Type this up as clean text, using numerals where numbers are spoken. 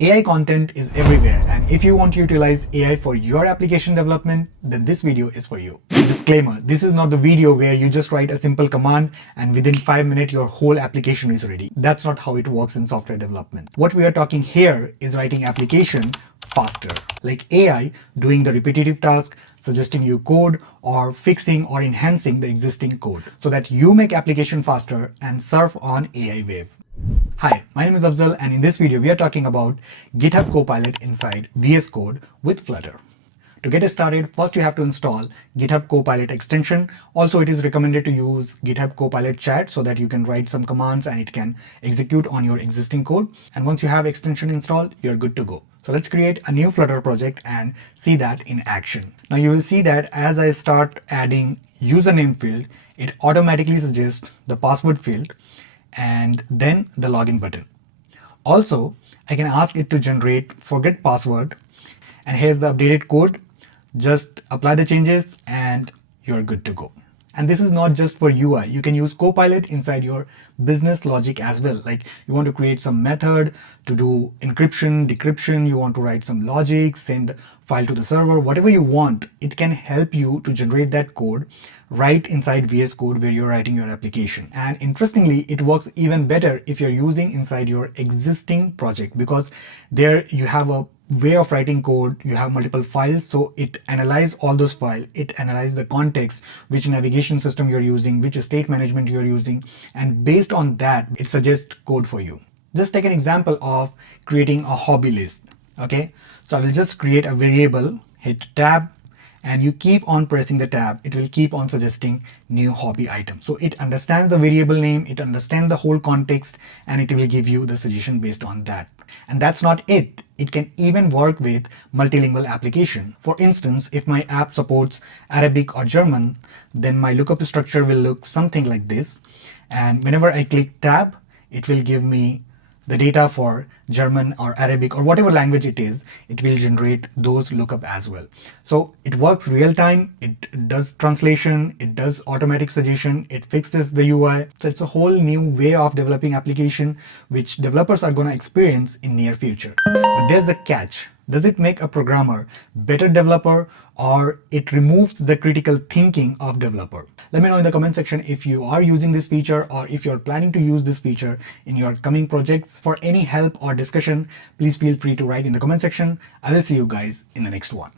AI content is everywhere, and if you want to utilize AI for your application development, then this video is for you. Disclaimer, this is not the video where you just write a simple command and within 5 minutes your whole application is ready. That's not how it works in software development. What we are talking here is writing application faster, like AI doing the repetitive task, suggesting you code, or fixing or enhancing the existing code so that you make application faster and surf on AI wave. Hi, my name is Afzal, and in this video we are talking about GitHub Copilot inside VS Code with Flutter. To get started, first you have to install GitHub Copilot extension. Also, it is recommended to use GitHub Copilot chat so that you can write some commands and it can execute on your existing code. And once you have extension installed, you're good to go. So let's create a new Flutter project and see that in action. Now you will see that as I start adding username field, it automatically suggests the password field and then the login button. Also, I can ask it to generate forget password, and here's the updated code. Just apply the changes and you're good to go. And this is not just for UI. You can use Copilot inside your business logic as well. Like you want to create some method to do encryption, decryption, you want to write some logic, send file to the server, whatever you want, it can help you to generate that code right inside VS Code where you're writing your application. And interestingly, it works even better if you're using inside your existing project, because there you have a way of writing code, you have multiple files, so it analyzes all those files, it analyzes the context, which navigation system you're using, which state management you're using, and based on that it suggests code for you. Just take an example of creating a hobby list. Okay, so I will just create a variable, hit tab, and you keep on pressing the tab, it will keep on suggesting new hobby item. So it understands the variable name, it understands the whole context, and it will give you the suggestion based on that. And that's not it. It can even work with multilingual application. For instance, if my app supports Arabic or German, then my lookup structure will look something like this. And whenever I click tab, it will give me the data for German or Arabic or whatever language it is, it will generate those lookup as well. So it works real time, it does translation, it does automatic suggestion, it fixes the UI. So it's a whole new way of developing application which developers are going to experience in near future. But there's a catch. Does it make a programmer better developer, or it removes the critical thinking of developer? Let me know in the comment section if you are using this feature or if you're planning to use this feature in your coming projects. For any help or discussion, please feel free to write in the comment section. I will see you guys in the next one.